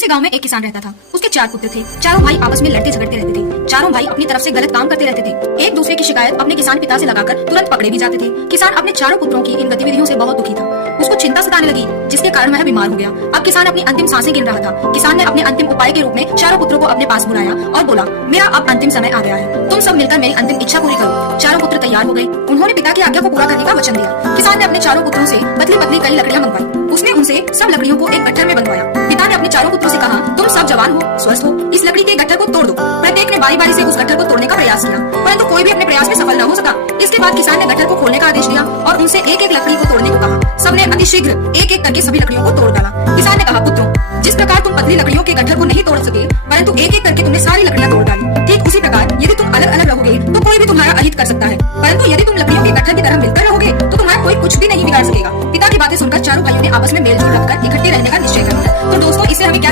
किसी गांव में एक किसान रहता था। उसके 4 पुत्र थे। चारों भाई आपस में लड़ते झगड़ते रहते थे। चारों भाई अपनी तरफ से गलत काम करते रहते थे। एक दूसरे की शिकायत अपने किसान पिता से लगाकर तुरंत पकड़े भी जाते थे। किसान अपने चारों पुत्रों की इन गतिविधियों से बहुत दुखी था। उसको चिंता सताने लगी, जिसके कारण वह बीमार हो गया। अब किसान अपनी अंतिम सांसें गिन रहा था। किसान ने अपने अंतिम उपाय के रूप में चारों पुत्रों को अपने पास बुलाया और बोला, मेरा अब अंतिम समय आ गया है, तुम सब मिलकर मेरी अंतिम इच्छा पूरी करो। चारों पुत्र तैयार हो गए। उन्होंने पिता की आज्ञा को पूरा करने का वचन दिया। किसान ने अपने चारों पुत्रों से पतली पतली कई लकड़ियां मंगवाई। उसने उनसे सब लकड़ियों को एक गट्ठर में बंधवाया। पिता ने अपने चारों पुत्रों से कहा, तुम सब जवान हो, स्वस्थ हो, इस लकड़ी के गट्ठर को तोड़ दो। प्रत्येक ने बारी बारी से उस गट्ठर को तोड़ने का प्रयास किया, परंतु कोई भी अपने प्रयास में सफल न हो सका। इसके बाद किसान ने गट्ठर को खोलने का आदेश दिया और उनसे एक एक लकड़ी को तोड़ने को कहा। सबने अतिशीघ्र एक एक करके सभी लकड़ियों को तोड़ डाला। किसान ने कहा, पुत्रों, जिस प्रकार तुम पतली लकड़ियों के गट्ठर को नहीं तोड़ सके, परंतु एक एक करके तुमने सारी लकड़ियां तोड़ डाली, ठीक उसी प्रकार यदि तुम अलग अलग रहोगे तो कोई भी तुम्हारा अहित कर सकता है, परंतु यदि तुम लकड़ियों के गट्ठर की तरह मिलकर रहोगे तो तुम्हारा कोई कुछ भी नहीं बिगाड़ सकेगा। पिता की बातें सुनकर चारों भाइयों ने आपस में मेलजोल रखकर इकट्ठे रहने का निश्चय कर लिया। तो दोस्तों, इससे हमें क्या